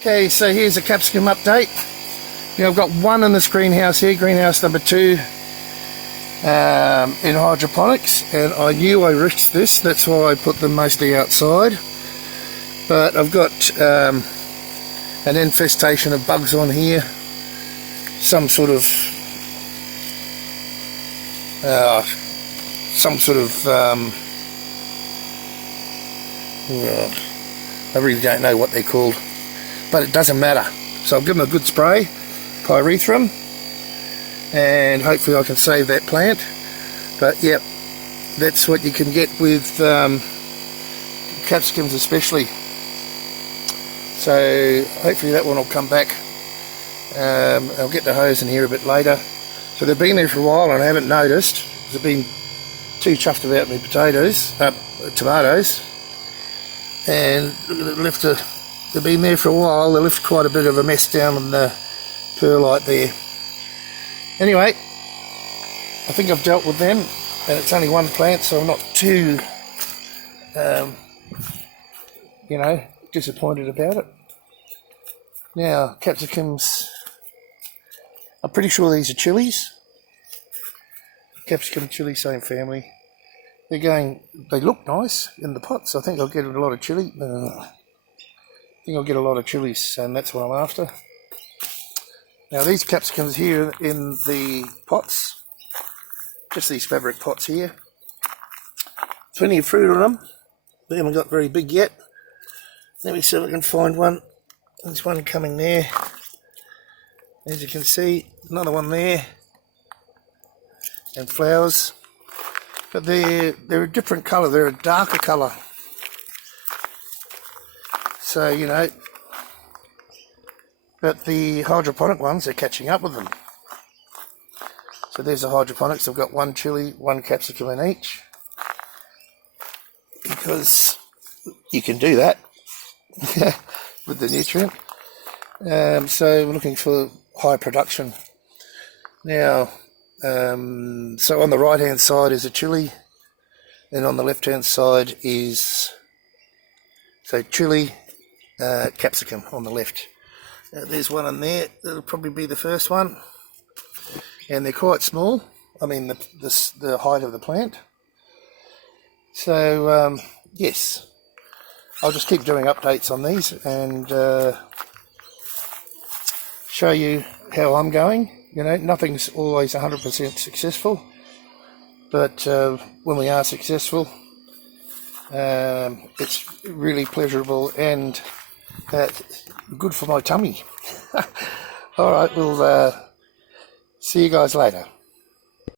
Okay, so here's a capsicum update. Now I've got one in this greenhouse here, greenhouse number 2 in hydroponics, and I knew I risked this, that's why I put them mostly outside. But I've got an infestation of bugs on here, some sort of I really don't know what they're called, but it doesn't matter. So I'll give them a good spray, pyrethrum, and hopefully I can save that plant. But yep, that's what you can get with capsicums especially. So hopefully that one will come back. I'll get the hose in here a bit later. So they've been there for a while and I haven't noticed. They've been too chuffed about my tomatoes, and they've been there for a while. They left quite a bit of a mess down in the perlite there. Anyway, I think I've dealt with them, and it's only one plant, so I'm not too disappointed about it. Now, capsicums, I'm pretty sure these are chilies. Capsicum, chili, same family. They look nice in the pots. I think I'll get a lot of chili. I think I'll get a lot of chilies, and that's what I'm after. Now these capsicums here in the pots, just these fabric pots here, plenty of fruit on them. They haven't got very big yet. Let me see if I can find one. There's one coming there. As you can see, another one there, and flowers. But they're a different colour, they're a darker colour. So, but the hydroponic ones are catching up with them. So there's the hydroponics. I've got one chili, one capsicum in each, because you can do that with the nutrient. So we're looking for high production. Now, so on the right hand side is a chili, and on the left hand side is chili, capsicum on the left. There's one in there, that'll probably be the first one, and they're quite small. I mean the height of the plant. So yes, I'll just keep doing updates on these and show you how I'm going. Nothing's always 100% successful, but when we are successful, it's really pleasurable and good for my tummy. Alright, we'll see you guys later.